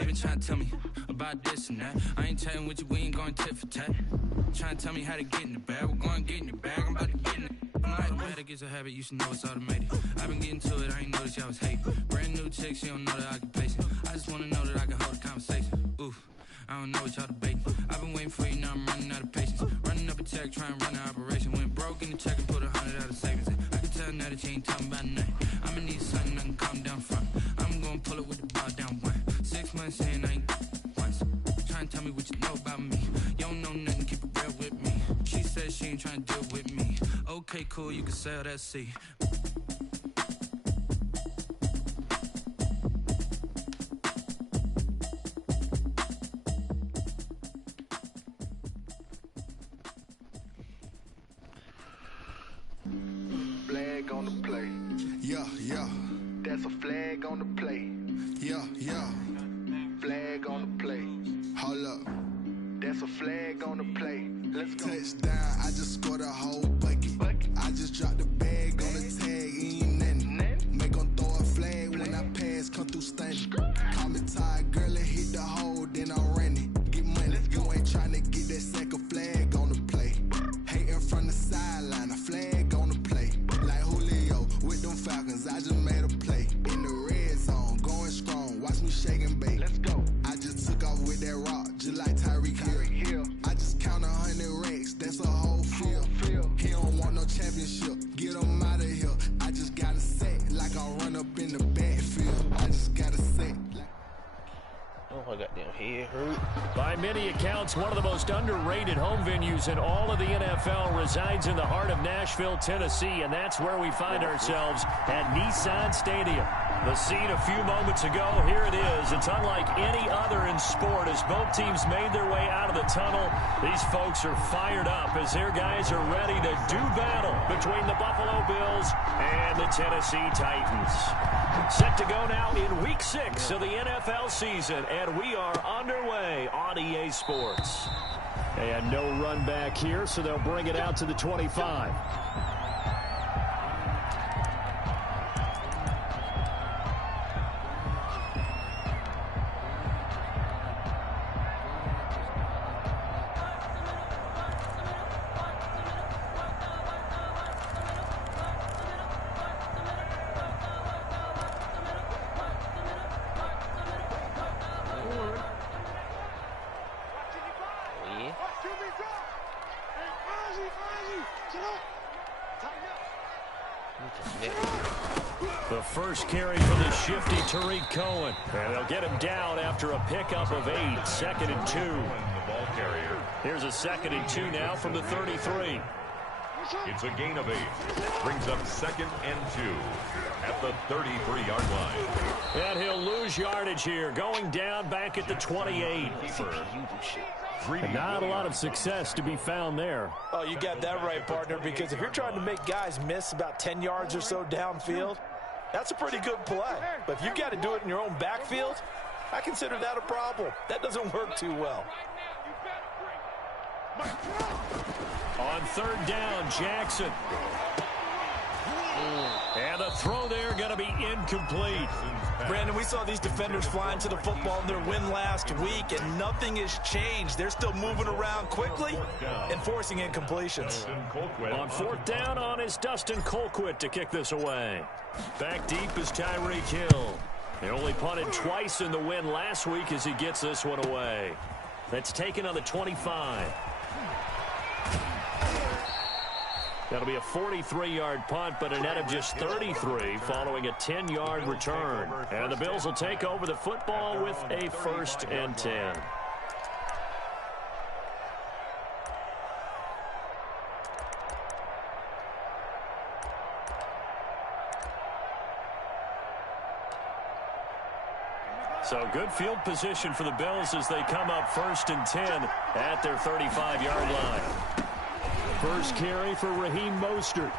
They been trying to tell me about this and that. I ain't chatting with you, we ain't going tit for tat. Trying to tell me how to get in the bag. We're going to get in the bag, I'm about to get in it. I'm like, bad, it gets a habit, you should know it's automated. I've been getting to it, I ain't noticed y'all was hating. Brand new chick, she don't know the occupation. I just wanna know that I can hold a conversation. Oof, I don't know what y'all debating. I've been waiting for you, now I'm running out of patience. Running up a check, trying to run an operation. Went broke in the check and put 100 out of savings in. I can tell now that you ain't talking about nothing. I'ma need something I can calm down front. I'm gonna pull it with the bar down one. 6 months in, I ain't once. Trying to tell me what you know about me. You don't know nothing, keep it real with me. She said she ain't trying to deal with me. Okay, cool, you can sell that seat. Flag on the play. Yeah, yeah. That's a flag on the play. Yeah, yeah. Flag on the play. Hold up. That's a flag on the play. Let's go. Touchdown, I just scored a whole bucket. I just dropped the bag on the tag, ain't nothing. Make 'em throw a flag when I pass, come through stunning. Call me tired, girl, and hit the hole, then I'm running. Get money, you ain't tryna get that second flag on the play. Hating from the sideline, a flag on the play. Like Julio with them Falcons, I just made a play. In the red zone, going strong, watch me shake and bake. Let's go. I just took off with that rock, just like Tyreek Hill. I just count 100 racks, that's a whole field. He don't want no championship, get him out of here. I just got a set, like I run up in the backfield. I just got a set. Oh, I got them head hurt. By many accounts, one of the most underrated home venues in all of the NFL resides in the heart of Nashville, Tennessee, and that's where we find ourselves at Nissan Stadium. The scene a few moments ago, here it is. It's unlike any other in sport as both teams made their way out of the tunnel. These folks are fired up as their guys are ready to do battle between the Buffalo Bills and the Tennessee Titans. Set to go now in Week 6 of the NFL season, and we are underway on EA Sports. And no run back here, so they'll bring it out to the 25. The first carry for the shifty Tariq Cohen. And they'll get him down after a pickup of 8, 2nd and 2. Here's a 2nd and 2 now from the 33. It's a gain of 8. Brings up 2nd and 2 at the 33-yard line. And he'll lose yardage here, going down back at the 28. And not a lot of success to be found there. Oh, you got that right, partner, because if you're trying to make guys miss about 10 yards or so downfield, that's a pretty good play. But if you got to do it in your own backfield, I consider that a problem. That doesn't work too well. On 3rd down, Jackson. And the throw there going to be incomplete. Brandon, we saw these defenders flying to the football in their win last week, and nothing has changed. They're still moving around quickly and forcing incompletions. On 4th down on is Dustin Colquitt to kick this away. Back deep is Tyreek Hill. They only punted twice in the win last week as he gets this one away. That's taken on the 25. That'll be a 43-yard punt, but a net of just 33 following a 10-yard return. And the Bills will take over the football with a 1st and 10. So good field position for the Bills as they come up 1st and 10 at their 35-yard line. First carry for Raheem Mostert.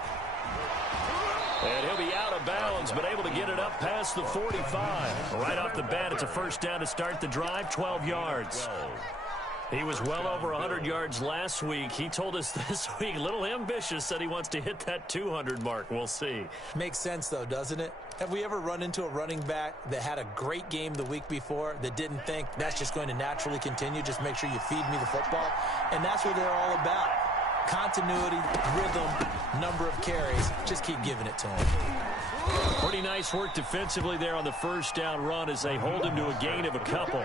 And he'll be out of bounds, but able to get it up past the 45. Right off the bat, it's a 1st down to start the drive, 12 yards. He was well over 100 yards last week. He told us this week, a little ambitious, said he wants to hit that 200 mark. We'll see. Makes sense, though, doesn't it? Have we ever run into a running back that had a great game the week before that didn't think that's just going to naturally continue? Just make sure you feed me the football. And that's what they're all about. Continuity, rhythm, number of carries. Just keep giving it to him. Pretty nice work defensively there on the first down run as they hold him to a gain of a couple.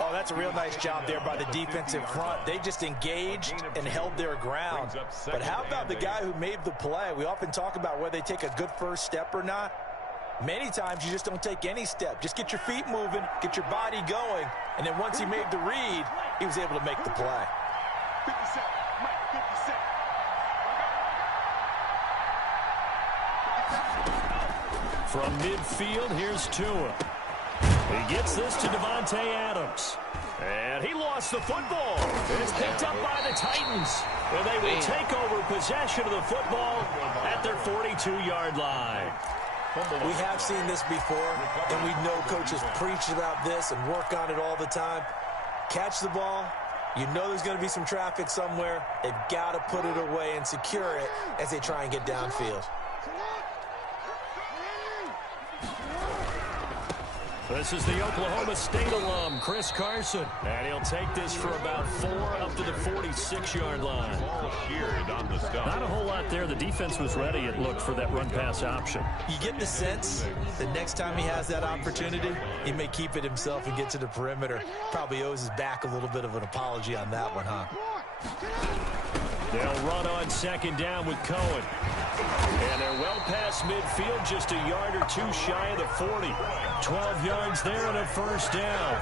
Oh, that's a real nice job there by the defensive front. They just engaged and held their ground. But how about the guy who made the play? We often talk about whether they take a good first step or not. Many times you just don't take any step. Just get your feet moving, get your body going, and then once he made the read, he was able to make the play. 57, Mike, 57. From midfield, here's Tua. He gets this to Devontae Adams. And he lost the football. It's picked up by the Titans. Where they will take over possession of the football at their 42-yard line. We have seen this before, and we know coaches preach about this and work on it all the time. Catch the ball. You know there's going to be some traffic somewhere. They've got to put it away and secure it as they try and get downfield. This is the Oklahoma State alum, Chris Carson. And he'll take this for about 4 up to the 46-yard line. Not a whole lot there. The defense was ready, it looked, for that run-pass option. You get the sense that next time he has that opportunity, he may keep it himself and get to the perimeter. Probably owes his back a little bit of an apology on that one, huh? They'll run on second down with Cohen. And they're well past midfield, just a yard or two shy of the 40. 12 yards there and a first down.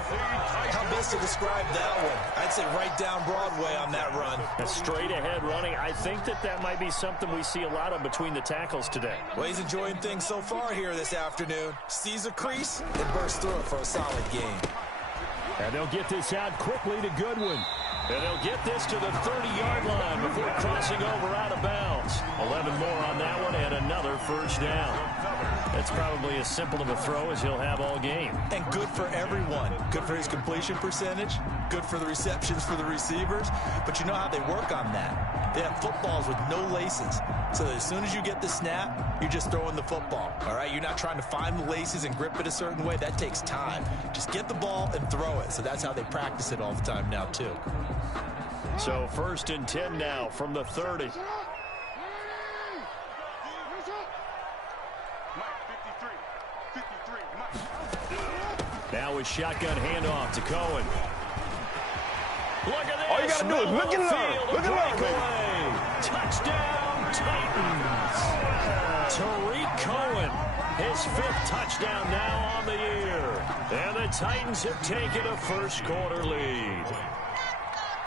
How best to describe that one? I'd say right down Broadway on that run. A straight ahead running. I think that might be something we see a lot of between the tackles today. Well, he's enjoying things so far here this afternoon. Sees a crease and bursts through it for a solid game. And they'll get this out quickly to Goodwin. And they'll get this to the 30-yard line before crossing over out of bounds. 11 more on that one and another first down. That's probably as simple of a throw as he'll have all game. And good for everyone. Good for his completion percentage. Good for the receptions for the receivers. But you know how they work on that. They have footballs with no laces. So that as soon as you get the snap, you're just throwing the football. All right? You're not trying to find the laces and grip it a certain way. That takes time. Just get the ball and throw it. So that's how they practice it all the time now, too. So 1st and 10 now from the 30. Now with shotgun handoff to Cohen. Look at this. All you got to do is look at it. Look at it, baby. Touchdown, Titans. Tariq Cohen, his 5th touchdown now on the year. And the Titans have taken a first quarter lead.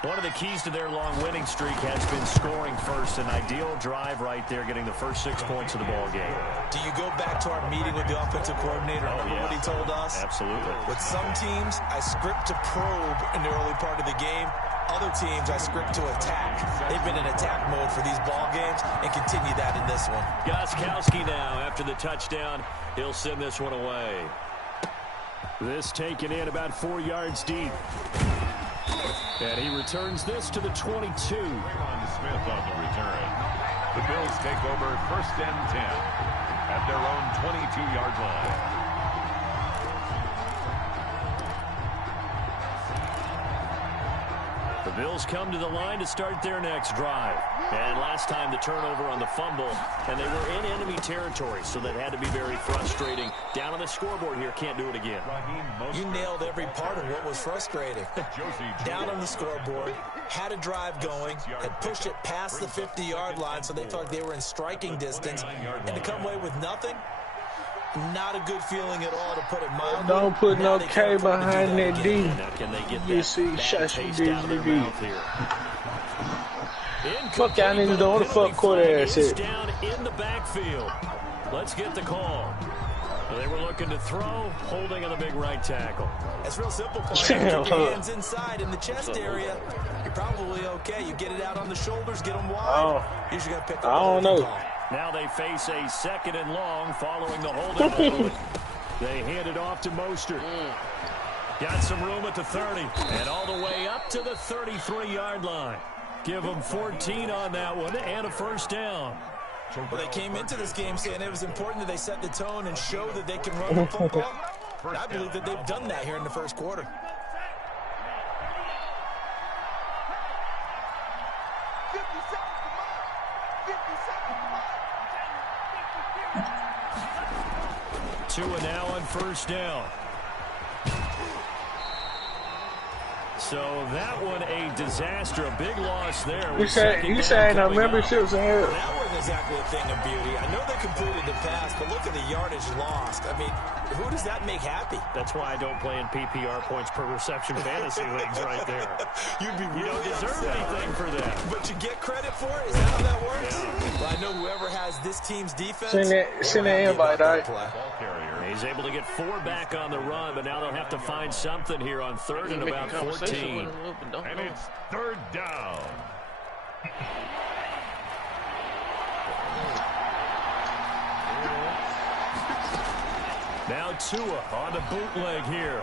One of the keys to their long winning streak has been scoring first. An ideal drive right there, getting the first 6 points of the ball game. Do you go back to our meeting with the offensive coordinator? Remember what he told us? Absolutely. With some teams, I script to probe in the early part of the game. Other teams, I script to attack. They've been in attack mode for these ball games and continue that in this one. Gostkowski now after the touchdown. He'll send this one away. This taken in about 4 yards deep. And he returns this to the 22. Smith on the return. The Bills take over 1st and 10 at their own 22-yard line. The Bills come to the line to start their next drive. And last time the turnover on the fumble, and they were in enemy territory, so that had to be very frustrating. Down on the scoreboard here, can't do it again. You nailed every part of what was frustrating. Down on the scoreboard, had a drive going, had pushed it past the 50-yard line, so they felt like they were in striking distance, and to come away with nothing, not a good feeling at all, to put it mildly. Don't put no K behind that D. You see, shut some DGB. Fuck y'all niggas doing? What the fuck quarter ass shit? Down in the backfield. Let's get the call. They were looking to throw, holding on the big right tackle. It's real simple. Get your hands inside in the chest area. You're probably okay. You get it out on the shoulders, get them wide. You're just going to pick up. I don't know. Now they face a 2nd and long following the holding penalty. They hand it off to Mostert. Got some room at the 30. And all the way up to the 33-yard line. Give them 14 on that one and a first down. Well, they came into this game saying it was important that they set the tone and show that they can run the football. And I believe that they've done that here in the first quarter. Tua now on first down. So that one a disaster, a big loss there. You saying no memberships in here? That wasn't exactly a thing of beauty. I know they completed the pass, but look at the yardage lost. I mean, who does that make happy? That's why I don't play in PPR points per reception fantasy leagues right there. You don't deserve anything for that. But you get credit for it? Is that how that works? Yeah. Well, I know whoever has this team's defense. Send that invite, all right? He's able to get 4 back on the run, but now they'll have to find something here on 3rd and about 14. And it's 3rd down. Now Tua on the bootleg here.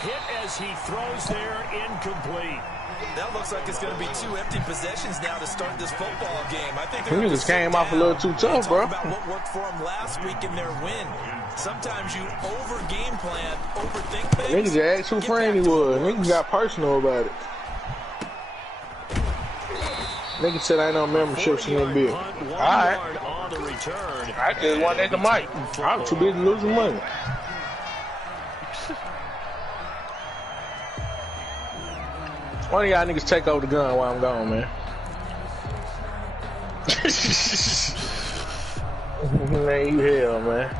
Hit as he throws there, incomplete. That looks like it's going to be 2 empty possessions now to start this football game. I think he just came off a little too tough, bro. About what worked for them last week in their win. Sometimes you over-game plan, overthink things. Niggas just asked who friend he was. Niggas got personal about it. Niggas said I ain't no memberships in that bill. Alright. I just want at the mic. I'm too busy losing money. One of y'all niggas take over the gun while I'm gone, man. Man, you hell, man.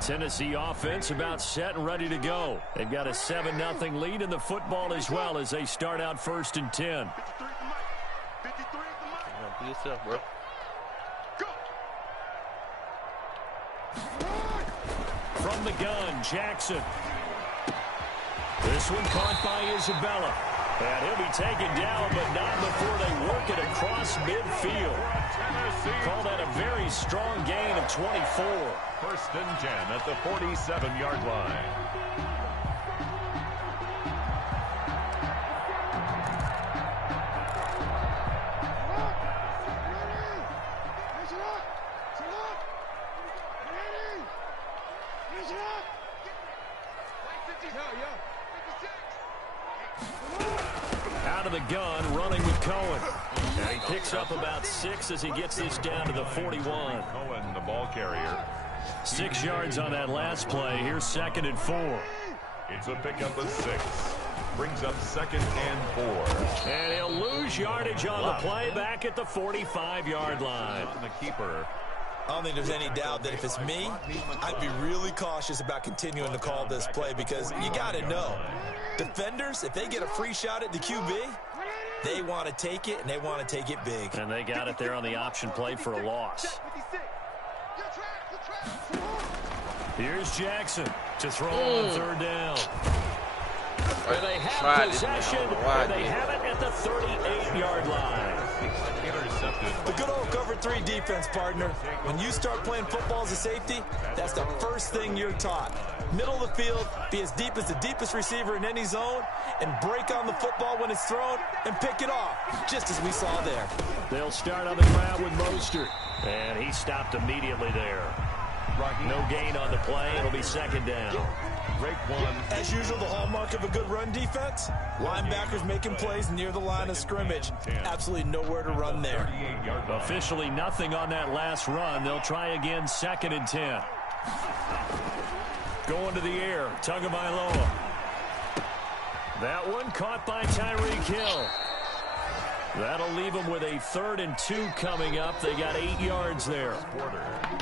Tennessee offense about set and ready to go. They've got a 7-0 lead in the football as well as they start out 1st and 10. Be yourself, bro. From the gun, Jackson. This one caught by Isabella. And he'll be taken down, but not before they work it across midfield. Call that a very strong gain of 24. 1st and 10 at the 47-yard line. Out of the gun, running with Cohen. And he picks up about 6 as he gets this down to the 41. Cohen, the ball carrier. 6 yards on that last play. Here's 2nd and 4. It's a pickup of 6. Brings up 2nd and 4. And he'll lose yardage on the play back at the 45-yard line. The keeper. I don't think there's any doubt that if it's me, I'd be really cautious about continuing to call this play because you got to know, defenders, if they get a free shot at the QB, they want to take it, and they want to take it big. And they got it there on the option play for a loss. Here's Jackson to throw on 3rd down. And they have possession, and they have it at the 38-yard line. The good old cover 3 defense, partner. When you start playing football as a safety, that's the first thing you're taught. Middle of the field, be as deep as the deepest receiver in any zone, and break on the football when it's thrown and pick it off, just as we saw there. They'll start on the ground with Mostert, and he stopped immediately there. No gain on the play. It'll be 2nd down. Break 1. As usual, the hallmark of a good run defense, linebackers making plays near the line of scrimmage. Absolutely nowhere to run there. Officially nothing on that last run. They'll try again 2nd and 10. Going to the air, Tagovailoa. That one caught by Tyreek Hill. That'll leave them with a 3rd and 2 coming up. They got 8 yards there.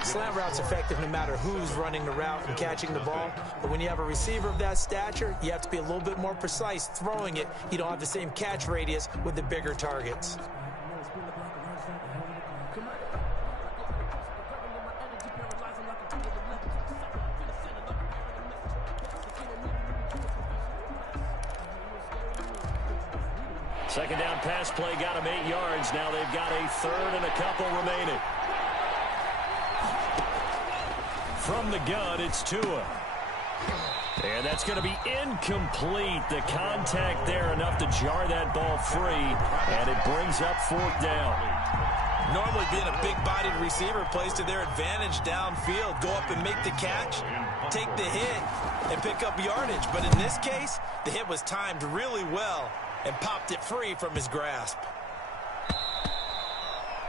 Slant route's effective no matter who's running the route and catching the ball. But when you have a receiver of that stature, you have to be a little bit more precise throwing it. You don't have the same catch radius with the bigger targets. Second down pass play got them 8 yards. Now they've got a third and a couple remaining. From the gun, it's Tua. And that's going to be incomplete. The contact there enough to jar that ball free, and it brings up 4th down. Normally being a big-bodied receiver plays to their advantage downfield. Go up and make the catch, take the hit, and pick up yardage. But in this case, the hit was timed really well and popped it free from his grasp.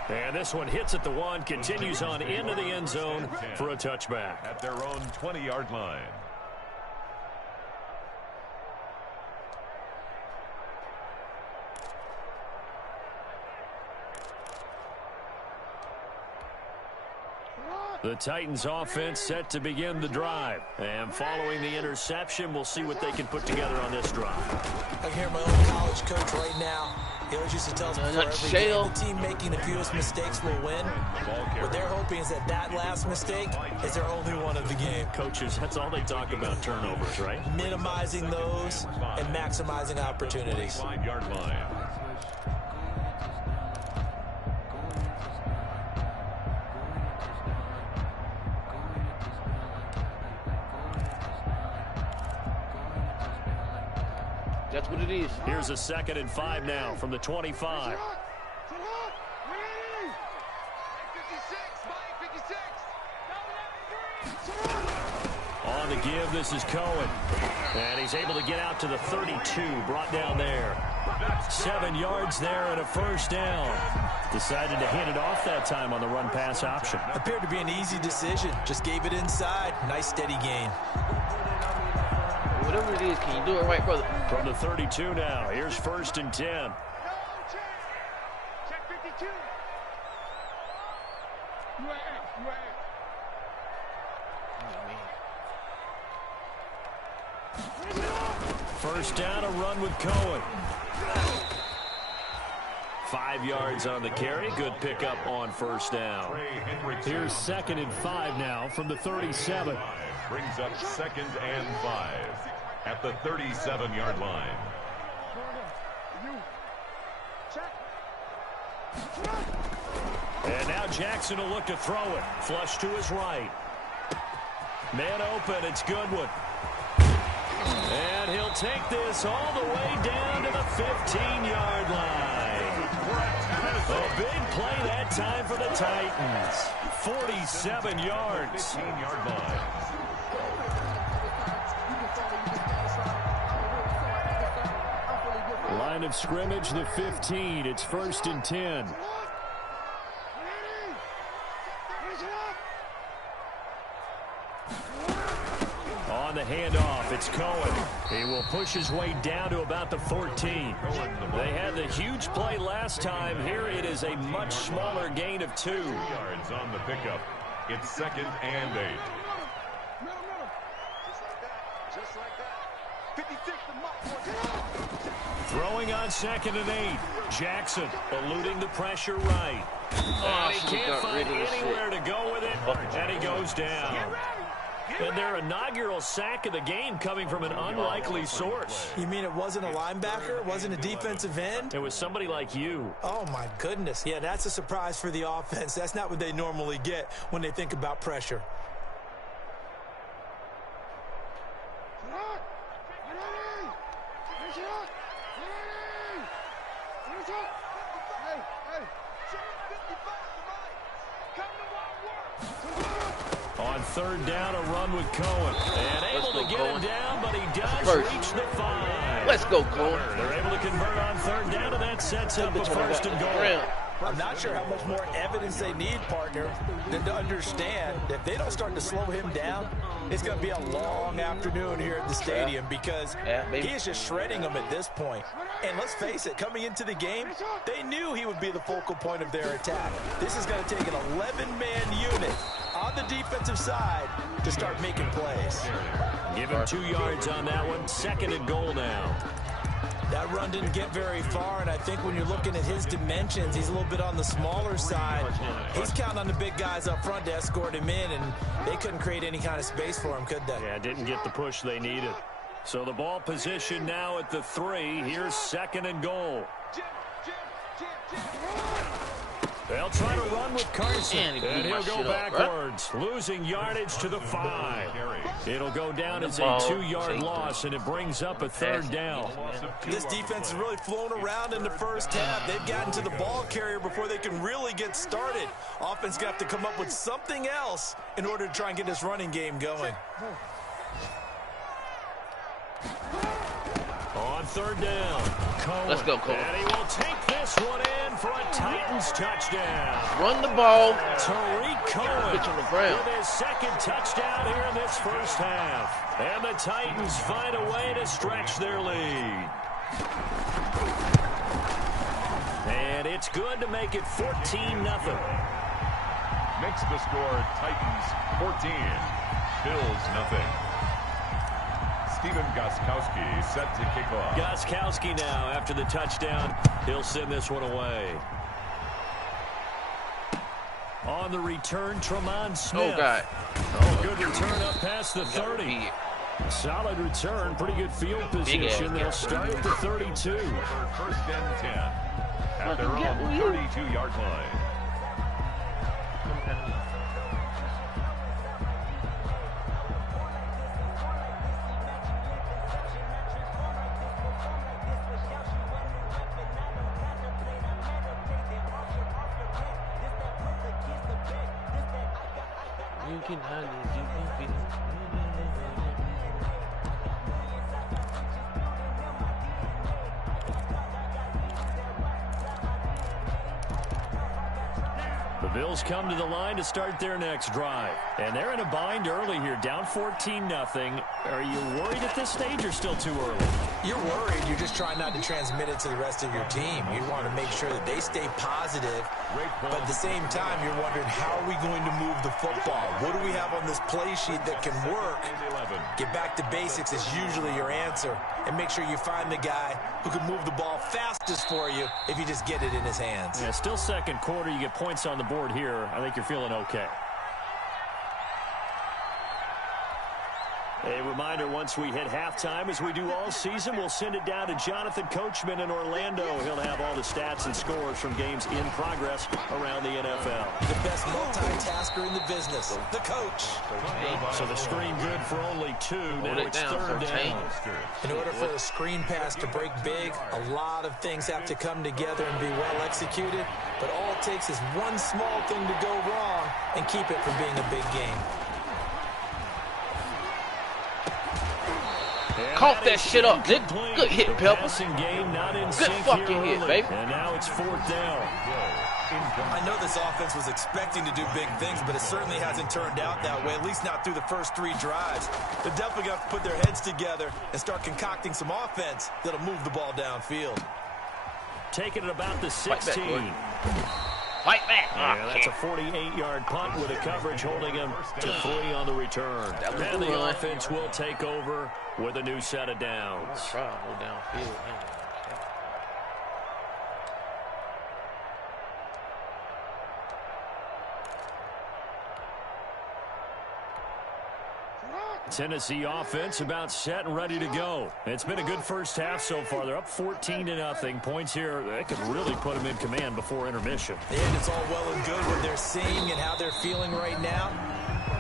And this one hits at the 1, continues on into the end zone for a touchback. At their own 20-yard line. The Titans offense set to begin the drive. And following the interception, we'll see what they can put together on this drive. I can hear my own college coach right now. He always used to tell us before every game, the team making the fewest mistakes will win. What they're hoping is that that last mistake is their only one of the game. Coaches, that's all they talk about, turnovers, right? Minimizing those and maximizing opportunities. 5-yard line. That's what it is. Here's a 2nd and 5 now from the 25. On the give, this is Cohen. And he's able to get out to the 32, brought down there. 7 yards there and a 1st down. Decided to hand it off that time on the run-pass option. Appeared to be an easy decision. Just gave it inside. Nice steady gain. Whatever it is, can you do it right, brother? From the 32 now, here's 1st and 10. Check 52. First down, a run with Cohen. 5 yards on the carry. Good pickup on 1st down. Here's 2nd and 5 now from the 37. Brings up 2nd and 5 at the 37-yard line. And now Jackson will look to throw it. Flush to his right. Man open, it's Goodwin. And he'll take this all the way down to the 15-yard line. A big play that time for the Titans. 47 yards. 15-yard line. Line of scrimmage, the 15. It's 1st and 10. On the handoff, it's Cohen. He will push his way down to about the 14. They had the huge play last time. Here it is a much smaller gain of 2. 2 yards on the pickup. It's 2nd and 8. Just like that. 56 to Mike. Throwing on 2nd and 8. Jackson eluding the pressure right. And he can't find anywhere to go with it, and he goes down. And their inaugural sack of the game coming from an unlikely source. You mean it wasn't a linebacker? It wasn't a defensive end? It was somebody like you. Oh, my goodness. Yeah, that's a surprise for the offense. That's not what they normally get when they think about pressure. On 3rd down, a run with Cohen. And able to get him down, but he does reach the 5. Let's go, Cohen. They're able to convert on 3rd down, and that sets up a 1st and goal. I'm not sure how much more evidence they need, partner, than to understand that if they don't start to slow him down, it's going to be a long afternoon here at the stadium because he is just shredding them at this point. And let's face it, coming into the game, they knew he would be the focal point of their attack. This is going to take an 11-man unit on the defensive side to start making plays. Give him 2 yards on that one. 2nd and goal now. That run didn't get very far, and I think when you're looking at his dimensions, he's a little bit on the smaller side. He's counting on the big guys up front to escort him in, and they couldn't create any kind of space for him, could they? Yeah, didn't get the push they needed. So the ball position now at the 3. Here's 2nd and goal. They'll try to run with Carson, and he'll go backwards, losing yardage to the 5. It'll go down as a 2-yard loss, and it brings up a 3rd down. This defense is really flown around in the first half. They've gotten to the ball carrier before they can really get started. Offense got to come up with something else in order to try and get this running game going. On 3rd down, Cohen. Let's go, Cohen. And he will take this one in for a Titans touchdown. Run the ball. Tariq Cohen with his 2nd touchdown here in this first half. And the Titans find a way to stretch their lead. And it's good to make it 14-0. Makes the score Titans 14, Bills nothing. Steven Gostkowski set to kick off. Gostkowski now after the touchdown. He'll send this one away. On the return, Tremont Smith. Oh, God. Oh, good return up past the 30. Solid return. Pretty good field position. They'll start at the 32. 1st and 10 at their own 32-yard line. The Bills come to the line to start their next drive. And they're in a bind early here, down 14-0. Are you worried at this stage or still too early? You're worried. You're just trying not to transmit it to the rest of your team. You want to make sure that they stay positive. But at the same time, you're wondering, how are we going to move the football? What do we have on this play sheet that can work? Get back to basics is usually your answer. And make sure you find the guy who can move the ball fastest for you if you just get it in his hands. Yeah, still 2nd quarter. You get points on the board here. I think you're feeling okay. A reminder, once we hit halftime, as we do all season, we'll send it down to Jonathan Coachman in Orlando. He'll have all the stats and scores from games in progress around the NFL. The best multitasker in the business, the coach. So the screen good for only 2. Now it's 3rd down. In order for a screen pass to break big, a lot of things have to come together and be well executed. But all it takes is one small thing to go wrong and keep it from being a big game. Cough that shit up, nigga. Good hit, Pepper. Good fucking hit, baby. And now it's 4th down. I know this offense was expecting to do big things, but it certainly hasn't turned out that way, at least not through the first 3 drives. They're definitely going to put their heads together and start concocting some offense that'll move the ball downfield. Taking it about the 16. Fight back. Yeah, that's a 48-yard punt with a coverage holding him to 3 on the return. And the offense will take over with a new set of downs. Downfield. Tennessee offense about set and ready to go. It's been a good first half so far. They're up 14-0. Points here, that could really put them in command before intermission. And it's all well and good what they're seeing and how they're feeling right now.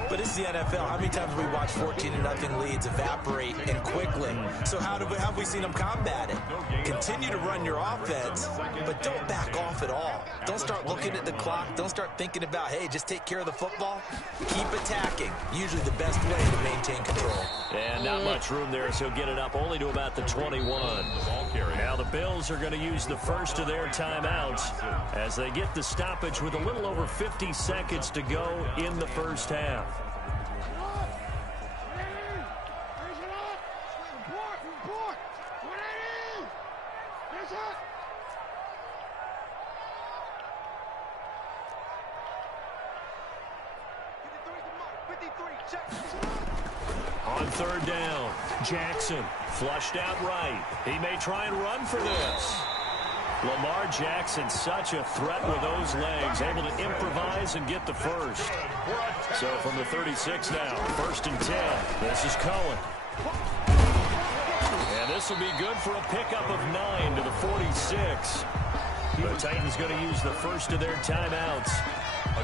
But it's the NFL. How many times have we watched 14-0 leads evaporate and quickly? So how have we seen them combat it? Continue to run your offense, but don't back off at all. Don't start looking at the clock. Don't start thinking about, hey, just take care of the football. Keep attacking. Usually the best way to maintain control. And not much room there, so get it up only to about the 21. Now the Bills are going to use the first of their timeouts as they get the stoppage with a little over 50 seconds to go in the first half. On 3rd down, Jackson flushed out right. He may try and run for this. Lamar Jackson, such a threat with those legs, able to improvise and get the first. So from the 36 now, 1st and 10. This is Cohen. This will be good for a pickup of 9 to the 46. The Titans going to use the first of their timeouts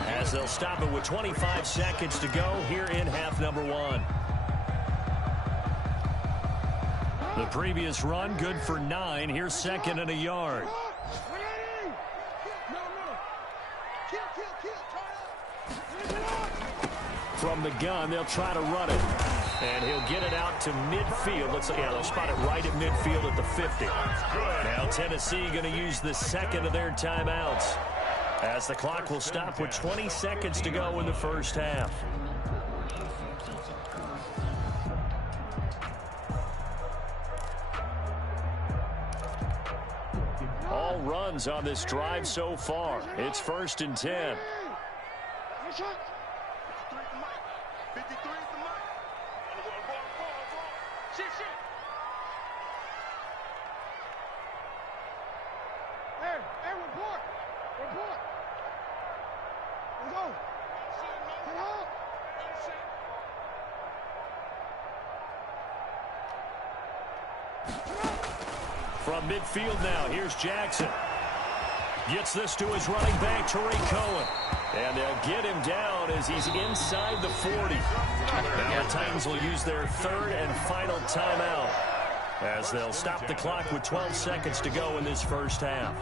as they'll stop it with 25 seconds to go here in half number 1. The previous run good for 9. Here's second and a yard. From the gun, they'll try to run it. And he'll get it out to midfield. Looks like, yeah, they'll spot it right at midfield at the 50. Now Tennessee going to use the second of their timeouts as the clock will stop with 20 seconds to go in the first half. All runs on this drive so far. It's 1st and 10. From midfield now, here's Jackson. Gets this to his running back, Tariq Cohen. And they'll get him down as he's inside the 40. Now the Titans will use their third and final timeout as they'll stop the clock with 12 seconds to go in this first half.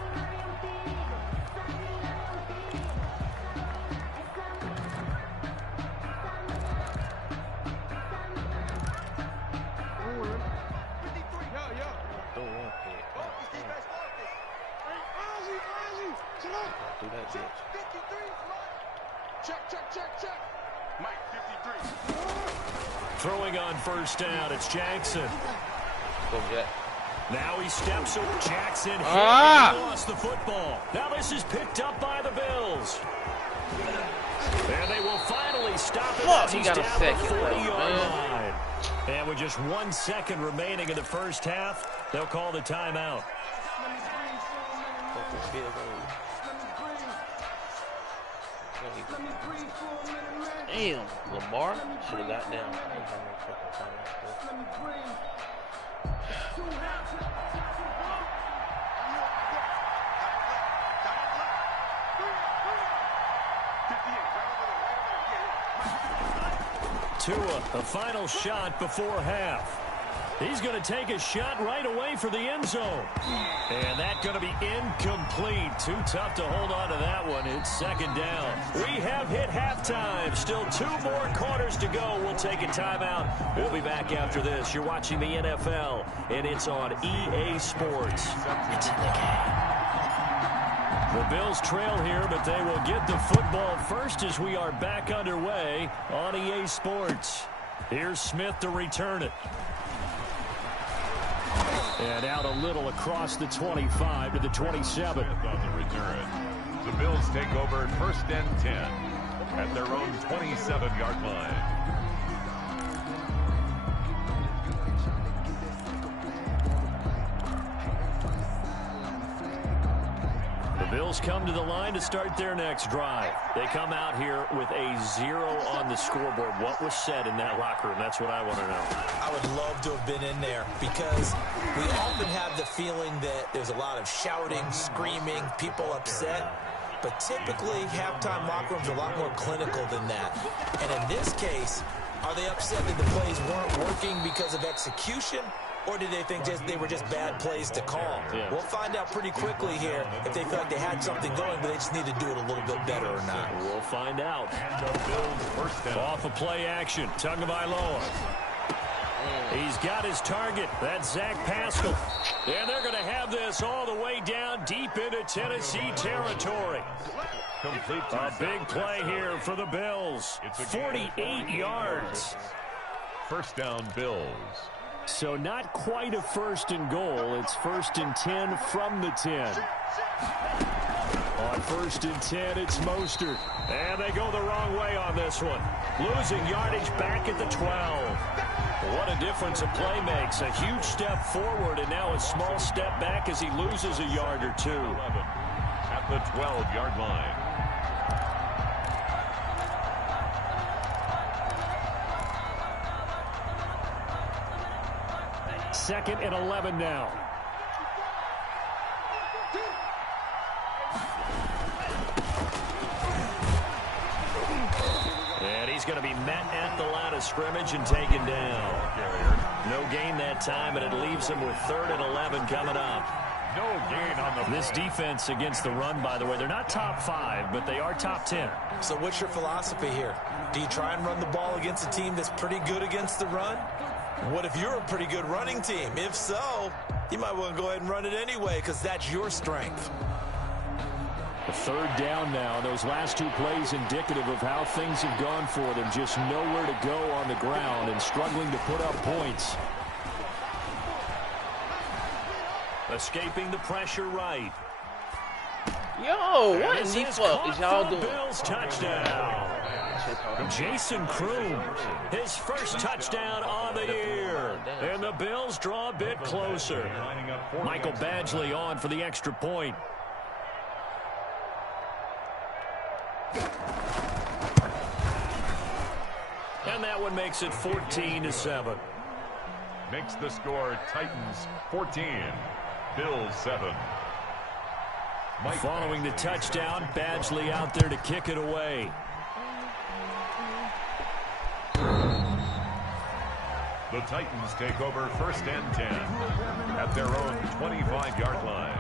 Throwing on first down, it's Jackson. Now he steps over Jackson. He lost the football. Now this is picked up by the Bills. And they will finally stop it as he's down the 40-yard line. And with just 1 second remaining in the first half, they'll call the timeout. Damn, Lamar should have got down. Tua, the final shot before half. He's going to take a shot right away for the end zone. And that's going to be incomplete. Too tough to hold on to that one. It's second down. We have hit halftime. Still 2 more quarters to go. We'll take a timeout. We'll be back after this. You're watching the NFL, and it's on EA Sports. It's in the game. The Bills trail here, but they will get the football first as we are back underway on EA Sports. Here's Smith to return it. And out a little across the 25 to the 27. On the return. The Bills take over 1st and 10 at their own 27-yard line. The Bills come to the line to start their next drive. They come out here with a 0 on the scoreboard. What was said in that locker room? That's what I want to know. I would love to have been in there because we often have the feeling that there's a lot of shouting, screaming, people upset. But typically, halftime locker rooms are a lot more clinical than that. And in this case, are they upset that the plays weren't working because of execution? Or did they think they were just bad plays to call? Yeah. We'll find out pretty quickly here if they feel like they had something going, but they just need to do it a little bit better or not. We'll find out. Off of play action. Tagovailoa. He's got his target. That's Zach Pascal. And they're going to have this all the way down deep into Tennessee territory. A big play here for the Bills. 48 yards. First down, Bills. So not quite a 1st and goal. It's 1st and 10 from the 10. On 1st and 10, it's Mostert. And they go the wrong way on this one. Losing yardage back at the 12. What a difference a play makes. A huge step forward and now a small step back as he loses a yard or 2. At the 12-yard line. 2nd and 11 now. And he's going to be met at the line of scrimmage and taken down. No gain that time, and it leaves him with 3rd and 11 coming up. No gain on the This defense against the run, by the way, they're not top 5, but they are top 10. So what's your philosophy here? Do you try and run the ball against a team that's pretty good against the run? What if you're a pretty good running team? If so, you might want to go ahead and run it anyway because that's your strength. The 3rd down now. Those last 2 plays indicative of how things have gone for them. Just nowhere to go on the ground and struggling to put up points. Escaping the pressure right. Yo, what in the fuck is y'all doing? Bills touchdown. Jason Kroom, his first touchdown on the year. And the Bills draw a bit closer. Michael Badgley on for the extra point. And that one makes it 14-7. Makes the score Titans 14, Bills 7. Following the touchdown, Badgley out there to kick it away. The Titans take over 1st and 10 at their own 25-yard line.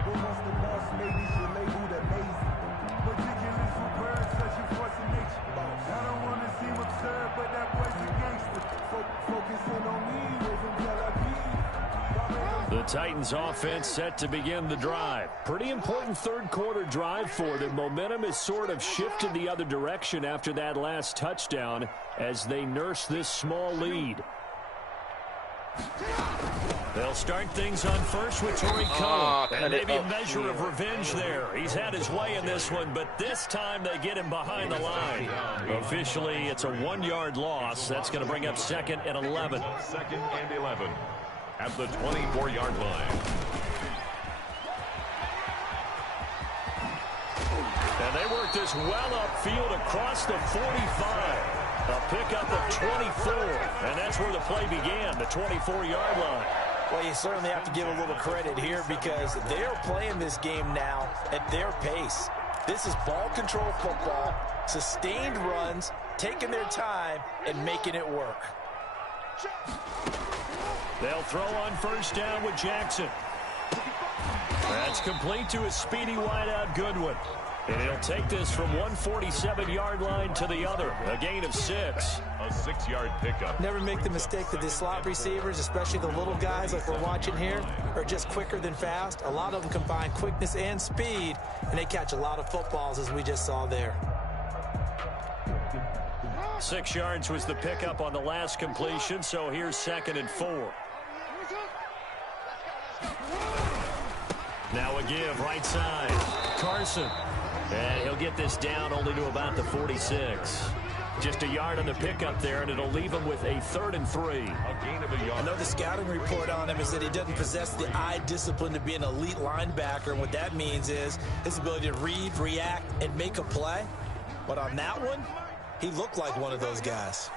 The Titans offense set to begin the drive. Pretty important 3rd quarter drive for them. Momentum has sort of shifted the other direction after that last touchdown as they nurse this small lead. They'll start things on first with Torrey Cohen. And maybe a measure of revenge there. He's had his way in this one, but this time they get him behind the line. Officially, it's a 1-yard loss. That's going to bring up 2nd and 11. 2nd and 11 at the 24-yard line. And they work this well upfield across the 45. A pickup of 24, and that's where the play began, the 24-yard line. Well, you certainly have to give a little credit here because they're playing this game now at their pace. This is ball control football, sustained runs, taking their time, and making it work. They'll throw on 1st down with Jackson. That's complete to a speedy wideout Goodwin. And he'll take this from 147-yard line to the other. A gain of 6. A 6-yard pickup. Never make the mistake that the slot receivers, especially the little guys like we're watching here, are just quicker than fast. A lot of them combine quickness and speed, and they catch a lot of footballs as we just saw there. 6 yards was the pickup on the last completion, so here's 2nd and 4. Now a give right side. Carson. And he'll get this down only to about the 46. Just a yard on the pickup there, and it'll leave him with a 3rd and 3. A gain of a yard. I know the scouting report on him is that he doesn't possess the eye discipline to be an elite linebacker. And what that means is his ability to read, react, and make a play. But on that one, he looked like one of those guys.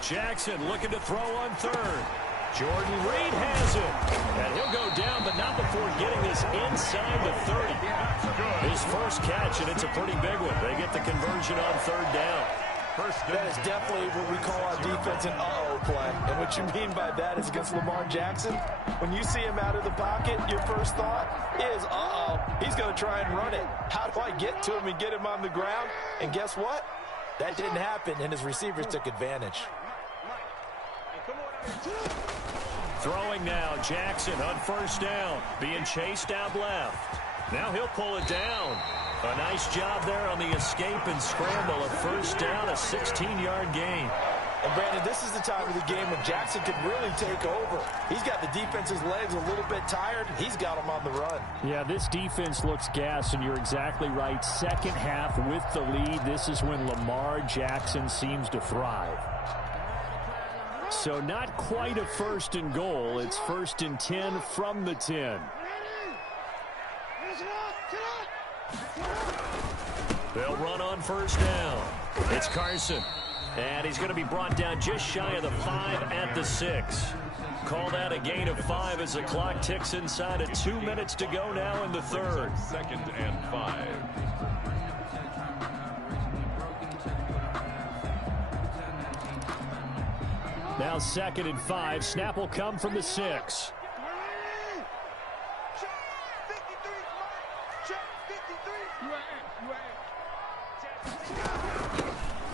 Jackson looking to throw on 3rd. Jordan Reed has it. And he'll go down, but not before getting this inside the 30. His first catch, and it's a pretty big one. They get the conversion on 3rd down. That is definitely what we call our defense an uh-oh play. And what you mean by that is against Lamar Jackson, when you see him out of the pocket, your first thought is, uh-oh, he's going to try and run it. How do I get to him and get him on the ground? And guess what? That didn't happen, and his receivers took advantage. Throwing now, Jackson on 1st down, being chased out left. Now he'll pull it down. A nice job there on the escape and scramble. A 1st down, a 16-yard gain. And Brandon, this is the time of the game when Jackson can really take over. He's got the defense's legs a little bit tired. He's got them on the run. Yeah, this defense looks gassed, and you're exactly right. 2nd half with the lead. This is when Lamar Jackson seems to thrive. So not quite a 1st and goal. It's 1st and 10 from the 10. They'll run on 1st down. It's Carson. And he's going to be brought down just shy of the 5 at the 6. Call that a gain of 5 as the clock ticks inside of 2 minutes to go now in the third. 2nd and 5. Now 2nd and 5. Snap will come from the 6.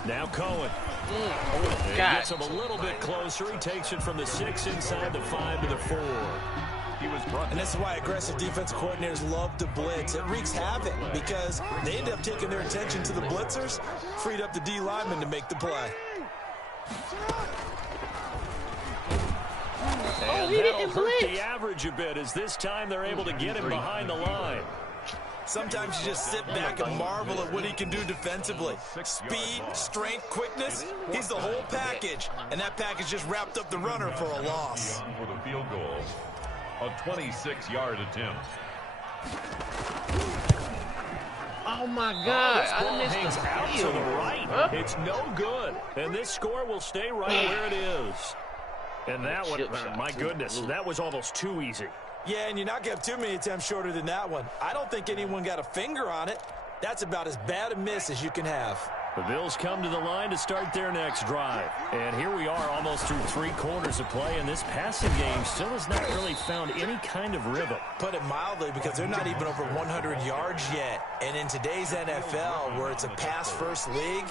Now Cohen. He gets him a little bit closer. He takes it from the 6 inside the 5 to the 4. He was brought. And this is why aggressive defensive coordinators love to blitz. It wreaks havoc because they end up taking their attention to the blitzers, freed up the D lineman to make the play. And that'll hurt the average a bit as this time they're able to get him behind the line. Sometimes you just sit back and marvel at what he can do defensively. Speed, strength, quickness, he's the whole package. And that package just wrapped up the runner for a loss. For the field goal, a 26-yard attempt. Oh, my God. This ball hangs out to the right. Huh? It's no good. And this score will stay right where it is. And that one, my goodness, that was almost too easy. Yeah, and you're not going to have too many attempts shorter than that one. I don't think anyone got a finger on it. That's about as bad a miss as you can have. The Bills come to the line to start their next drive. And here we are almost through 3 quarters of play, and this passing game still has not really found any kind of rhythm. Put it mildly, because they're not even over 100 yards yet. And in today's NFL, where it's a pass-first league,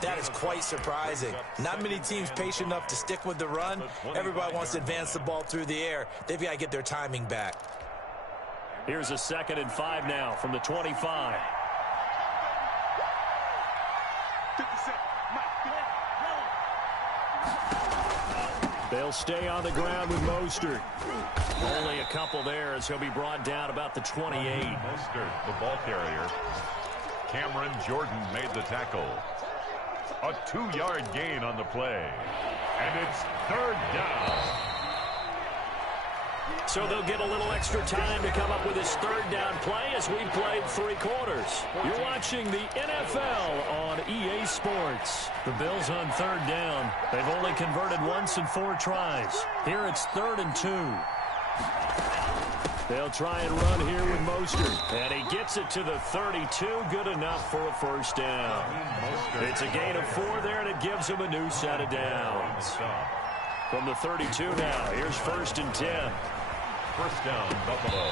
that is quite surprising. Not many teams patient enough to stick with the run. Everybody wants to advance the ball through the air. They've got to get their timing back. Here's a 2nd and 5 now from the 25. They'll stay on the ground with Mostert. Only a couple there as he'll be brought down about the 28. Mostert, the ball carrier. Cameron Jordan made the tackle. A 2-yard gain on the play. And it's 3rd down. So they'll get a little extra time to come up with his 3rd down play as we played 3 quarters. You're watching the NFL on EA Sports. The Bills on 3rd down. They've only converted once in 4 tries. Here it's 3rd and 2. They'll try and run here with Mostert. And he gets it to the 32. Good enough for a 1st down. It's a gain of 4 there, and it gives him a new set of downs. From the 32 now, here's 1st and 10. 1st down, Buffalo.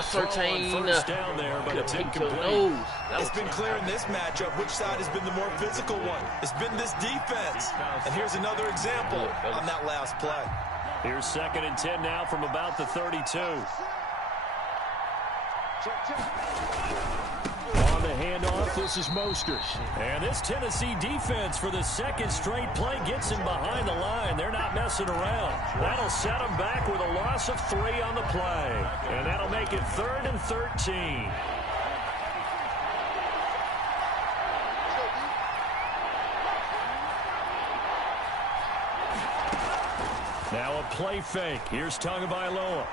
Sertain. 1st down there, but it's incomplete. It's been clear in this matchup which side has been the more physical one. It's been this defense. And here's another example on that last play. Here's 2nd and 10 now from about the 32. On the handoff, this is Mostert. And this Tennessee defense for the 2nd straight play gets him behind the line. They're not messing around. That'll set him back with a loss of 3 on the play. And that'll make it 3rd and 13. Now a play fake. Here's Tagovailoa.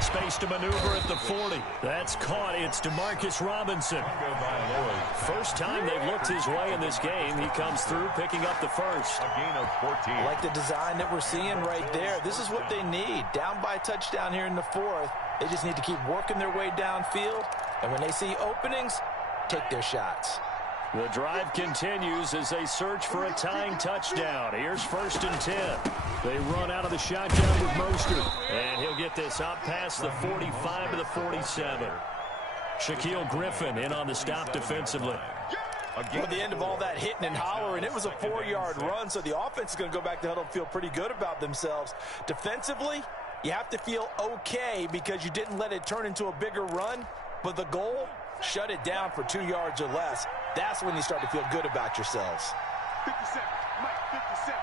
Space to maneuver at the 40. That's caught. It's DeMarcus Robinson. First time they've looked his way in this game. He comes through picking up the 1st. A gain of 14. I like the design that we're seeing right there. This is what they need. Down by a touchdown here in the 4th. They just need to keep working their way downfield. And when they see openings, take their shots. The drive continues as they search for a tying touchdown. Here's 1st and 10. They run out of the shotgun with Mostert. And he'll get this up past the 45 to the 47. Shaquille Griffin in on the stop defensively. At the end of all that hitting and hollering, it was a 4-yard run, so the offense is going to go back to huddle and feel pretty good about themselves. Defensively, you have to feel okay because you didn't let it turn into a bigger run, but the goal, shut it down for 2 yards or less. That's when you start to feel good about yourselves. 57, Mike, 57.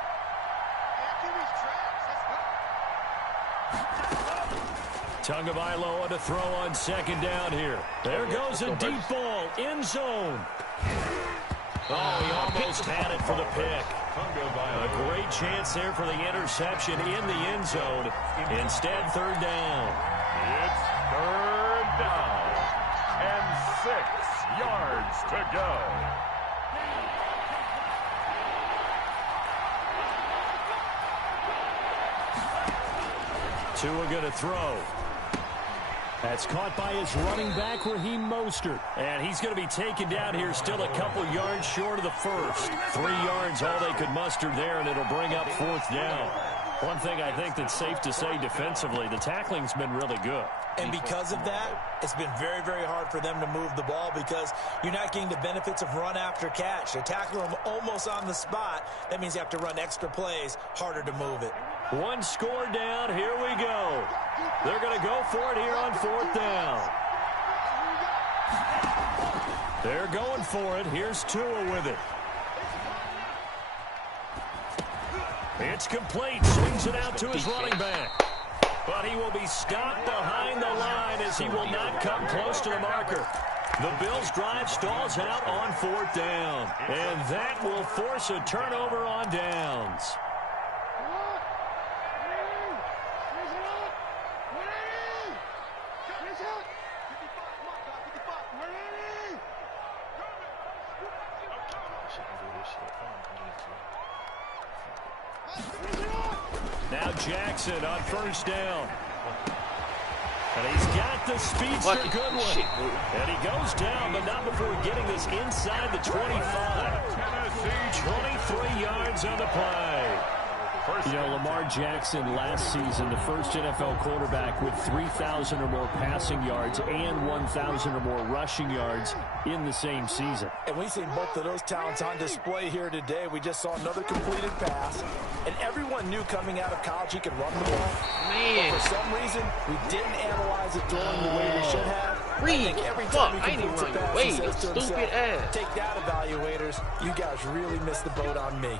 Tagovailoa to throw on 2nd down here. There goes a deep ball, end zone. Oh, he almost had it for the pick. A great chance there for the interception in the end zone. Instead, 3rd down. It's 3rd down and 6 yards to go. Tua going to throw. That's caught by his running back, Raheem Mostert. And he's going to be taken down here, still a couple yards short of the first. 3 yards, all they could muster there, and it'll bring up 4th down. One thing I think that's safe to say defensively, the tackling's been really good. And because of that, it's been very, very hard for them to move the ball because you're not getting the benefits of run after catch. They're tackling them almost on the spot. That means you have to run extra plays, harder to move it. 1 score down. Here we go. They're going to go for it here on 4th down. They're going for it. Here's Tua with it. It's complete. Swings it out to his running back. But he will be stopped behind the line as he will not come close to the marker. The Bills' drive stalls out on 4th down. And that will force a turnover on downs. Now Jackson on 1st down. And he's got the speedster Goodwin. And he goes down, but not before getting this inside the 25. 23 yards on the play. You know, Lamar Jackson last season, the first NFL quarterback with 3,000 or more passing yards and 1,000 or more rushing yards in the same season. And we've seen both of those talents on display here today. We just saw another completed pass. And everyone knew coming out of college he could run the ball. Man. But for some reason, we didn't analyze it throwing the way we should have. I think every time he completes a pass, he says to himself, take that, evaluators. You guys really missed the boat on me.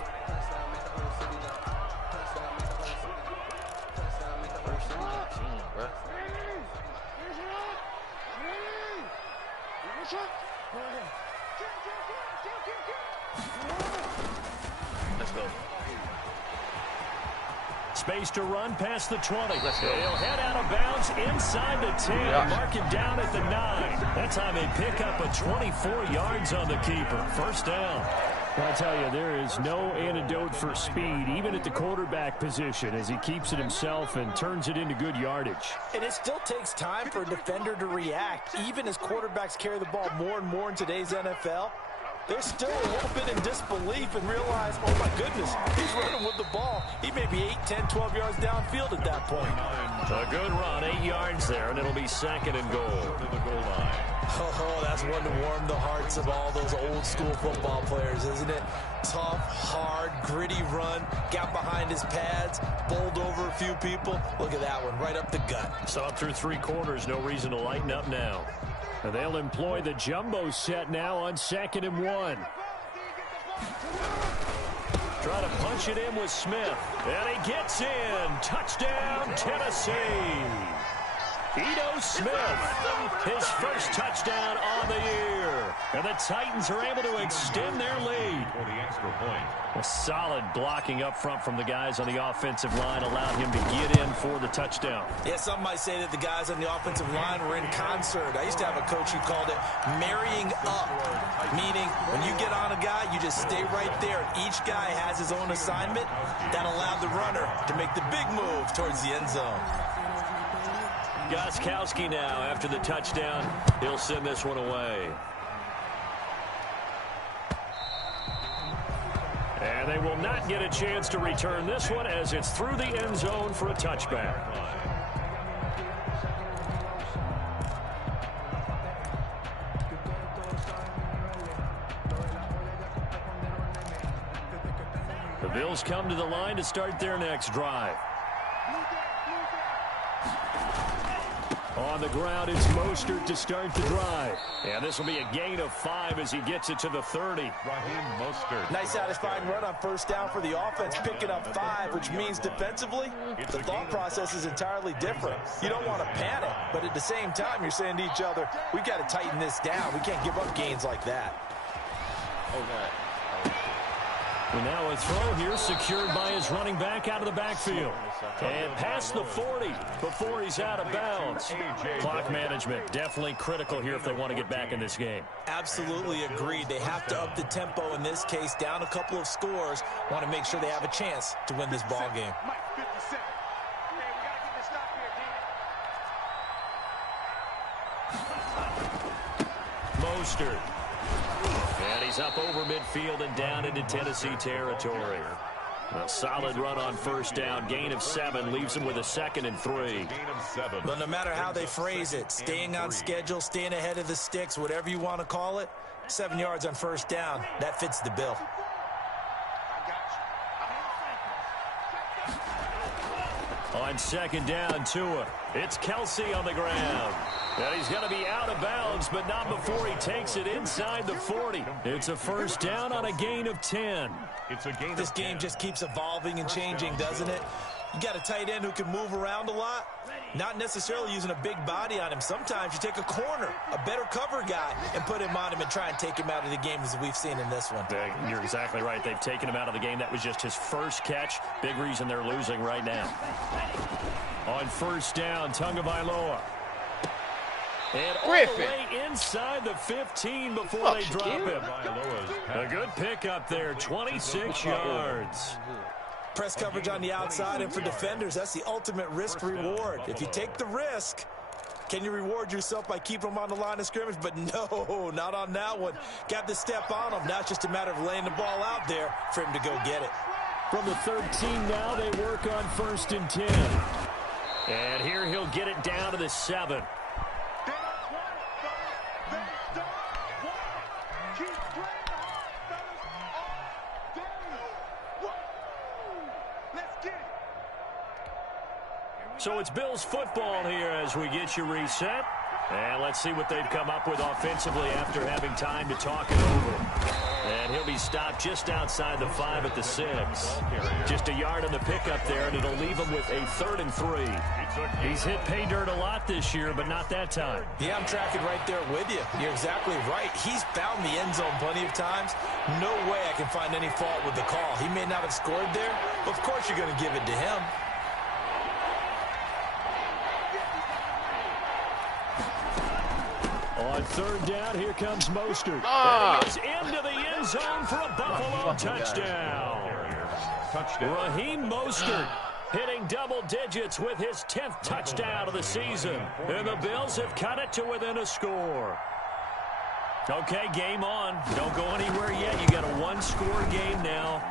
Let's go. Space to run past the 20. Let's go. He'll head out of bounds inside the 10. Yeah. Mark him down at the 9. That time they pick up a 24 yards on the keeper. 1st down. I tell you, there is no antidote for speed, even at the quarterback position, as he keeps it himself and turns it into good yardage. And it still takes time for a defender to react, even as quarterbacks carry the ball more and more in today's NFL. They're still a little bit in disbelief and realize, oh my goodness, he's running with the ball. He may be 8, 10, 12 yards downfield at that point. A good run, 8 yards there, and it'll be 2nd and goal. To the goal line. Oh, that's one to warm the hearts of all those old school football players, isn't it? Tough, hard, gritty run, got behind his pads, bowled over a few people. Look at that one, right up the gut. Saw it through 3 quarters, no reason to lighten up now. And they'll employ the jumbo set now on 2nd and 1. Try to punch it in with Smith. And he gets in. Touchdown, Tennessee. Ito Smith, his first touchdown on the year. And the Titans are able to extend their lead. For the extra point. A solid blocking up front from the guys on the offensive line allowed him to get in for the touchdown. Yeah, some might say that the guys on the offensive line were in concert. I used to have a coach who called it marrying up, meaning when you get on a guy, you just stay right there. Each guy has his own assignment. That allowed the runner to make the big move towards the end zone. Gostkowski now, after the touchdown, he'll send this one away. And they will not get a chance to return this one as it's through the end zone for a touchback. The Bills come to the line to start their next drive. On the ground, it's Mostert to start the drive. And this will be a gain of 5 as he gets it to the 30. Raheem Mostert. Nice satisfying run on 1st down for the offense, picking up 5, which means defensively, the thought process is entirely different. You don't want to panic, but at the same time, you're saying to each other, we got to tighten this down. We can't give up gains like that. Oh, God. And now a throw here secured by his running back out of the backfield. And past the 40 before he's out of bounds. Clock management definitely critical here if they want to get back in this game. Absolutely agreed. They have to up the tempo in this case, down a couple of scores. Want to make sure they have a chance to win this ball game. Mostert. And he's up over midfield and down into Tennessee territory. A solid run on first down. Gain of 7 leaves him with a 2nd and 3. But no matter how they phrase it, staying on schedule, staying ahead of the sticks, whatever you want to call it, 7 yards on first down, that fits the bill. On second down, Tua. It's Kelsey on the ground. And he's going to be out of bounds, but not before he takes it inside the 40. It's a first down on a gain of 10. This game just keeps evolving and changing, doesn't it? You got a tight end who can move around a lot, not necessarily using a big body on him. Sometimes you take a corner, a better cover guy, and put him on him and try and take him out of the game, as we've seen in this one. You're exactly right. They've taken him out of the game. That was just his first catch. Big reason they're losing right now. On first down, Tagovailoa. And all the way inside the 15 before they drop him. A good pickup there, 26 yards. Press coverage on the outside, and for defenders, that's the ultimate risk-reward. If you take the risk, can you reward yourself by keeping them on the line of scrimmage? But no, not on that one. Got the step on them. Now it's just a matter of laying the ball out there for him to go get it. From the 13 now, they work on 1st and 10. And here he'll get it down to the 7. So it's Bills football here as we get you reset. And let's see what they've come up with offensively after having time to talk it over. And he'll be stopped just outside the 5 at the 6. Just a yard on the pickup there, and it'll leave him with a 3rd and 3. He's hit pay dirt a lot this year, but not that time. Yeah, I'm tracking right there with you. You're exactly right. He's found the end zone plenty of times. No way I can find any fault with the call. He may not have scored there, but of course you're going to give it to him. On 3rd down, here comes Mostert. And he is into the end zone for a Buffalo touchdown. Raheem Mostert hitting double digits with his 10th touchdown of the season. And the Bills have cut it to within a score. Okay, game on. Don't go anywhere yet. You got a 1-score game now.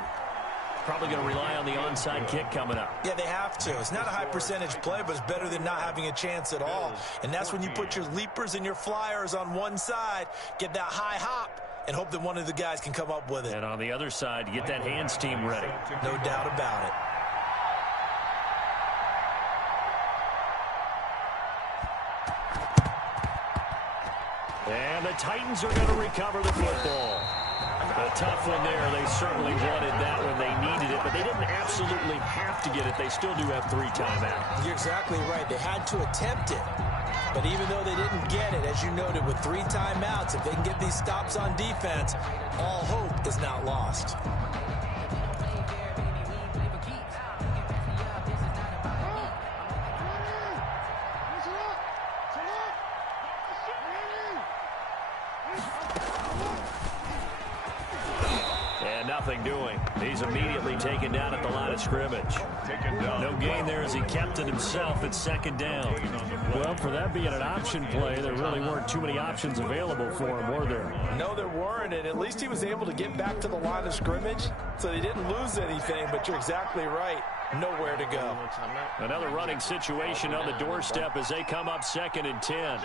Probably going to rely on the onside kick coming up. Yeah, they have to. It's not a high percentage play, but it's better than not having a chance at all. And that's when you put your leapers and your flyers on one side, get that high hop, and hope that one of the guys can come up with it. And on the other side, get that hands team ready. No doubt about it. And the Titans are going to recover the football. A tough one there. They certainly wanted that when they needed it, but they didn't absolutely have to get it. They still do have 3 timeouts. You're exactly right. They had to attempt it. But even though they didn't get it, as you noted, with 3 timeouts, if they can get these stops on defense, all hope is not lost. Nothing doing. He's immediately taken down at the line of scrimmage. No gain there as he kept it himself at 2nd down. Well, for that being an option play, there really weren't too many options available for him, were there? No, there weren't, and at least he was able to get back to the line of scrimmage, so they didn't lose anything, but you're exactly right. Nowhere to go. Another running situation on the doorstep as they come up 2nd and 10.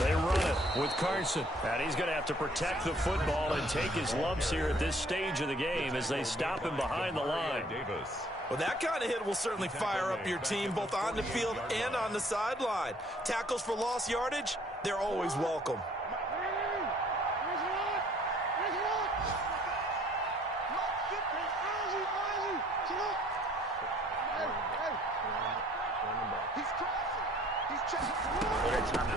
They run it with Carson. And he's going to have to protect the football and take his lumps here at this stage of the game as they stop him behind the line. Well, that kind of hit will certainly fire up your team both on the field and on the sideline. Tackles for lost yardage, they're always welcome.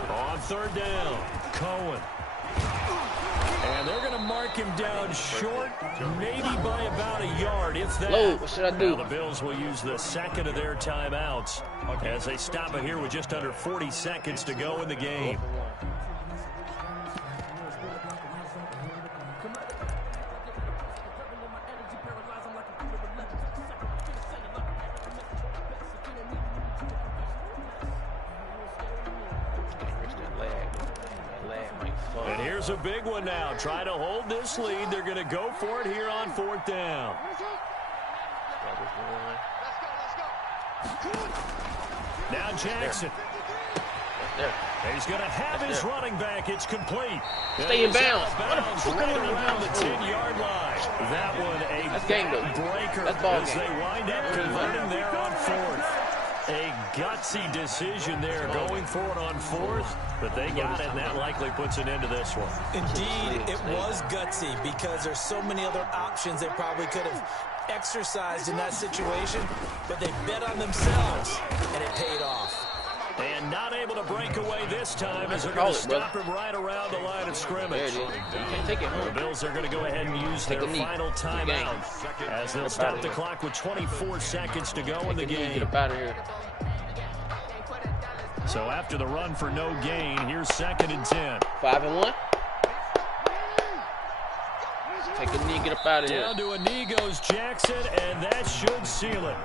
On 3rd down, Cohen. And they're going to mark him down short, maybe by about a yard, if that. Low, what should I do? Now the Bills will use the 2nd of their timeouts as they stop it here with just under 40 seconds to go in the game. And here's a big one now. Try to hold this lead. They're going to go for it here on 4th down. Now Jackson. And he's going to have his running back. It's complete. Stay in bounds. Right around the 10-yard line. That one a breaker as they wind up converting there on 4th. A gutsy decision there going for it on 4th, but they got it, and that likely puts an end to this one. Indeed, it was gutsy because there's so many other options they probably could have exercised in that situation, but they bet on themselves, and it paid off. And not able to break away this time as they're going to stop him right around the line of scrimmage. The Bills are going to go ahead and use their final timeout as they'll stop the clock with 24 seconds to go in the game. Get out of here. So after the run for no gain, here's 2nd and 10. 5 and 1. Take a knee, get up out of here. Down to a knee goes Jackson, and that should seal it.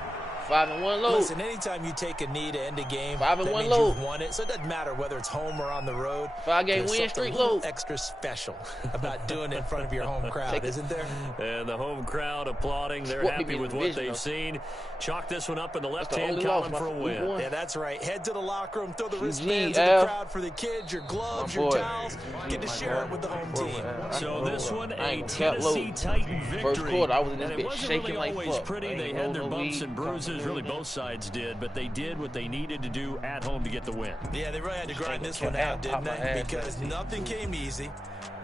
5 and 1 load. Listen, anytime you take a knee to end a game, 5 and 1 means load. You've won it. So it doesn't matter whether it's home or on the road. 5-game win streak load. Extra special about doing it in front of your home crowd, isn't there? And the home crowd applauding. They're happy with what they've seen. Chalk this one up in the left-hand column for a win. Yeah, that's right. Head to the locker room, throw the wristbands in the crowd for the kids, your gloves, your towels. Get to share it with the home team. So this one, a Tennessee Titan victory. First quarter, I was in this and it bitch wasn't shaking really like always fuck. pretty. They had their bumps and bruises. Really, both sides did, but they did what they needed to do at home to get the win. Yeah, they really had to grind this one out, didn't they? Because nothing came easy.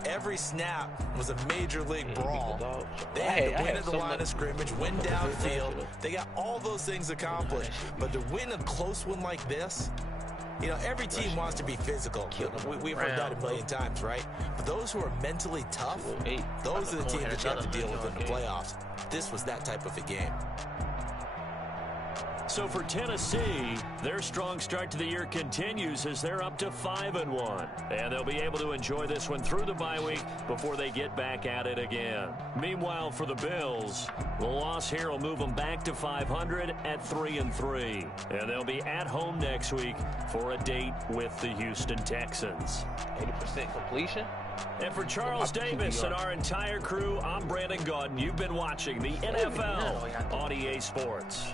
Every snap was a major league brawl. They had to win at the line of scrimmage, win downfield. They got all those things accomplished. But to win a close one like this, you know, every team wants to be physical. We've heard that a million times, right? But those who are mentally tough, those are the teams that you have to deal with in the playoffs. This was that type of a game. So for Tennessee, their strong start to the year continues as they're up to 5-1. And they'll be able to enjoy this one through the bye week before they get back at it again. Meanwhile, for the Bills, the loss here will move them back to 500 at 3-3. And they'll be at home next week for a date with the Houston Texans. 80% completion. And for Charles Davis and our entire crew, I'm Brandon Gaudin. You've been watching the NFL on EA Sports.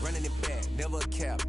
Running it back, never a cap.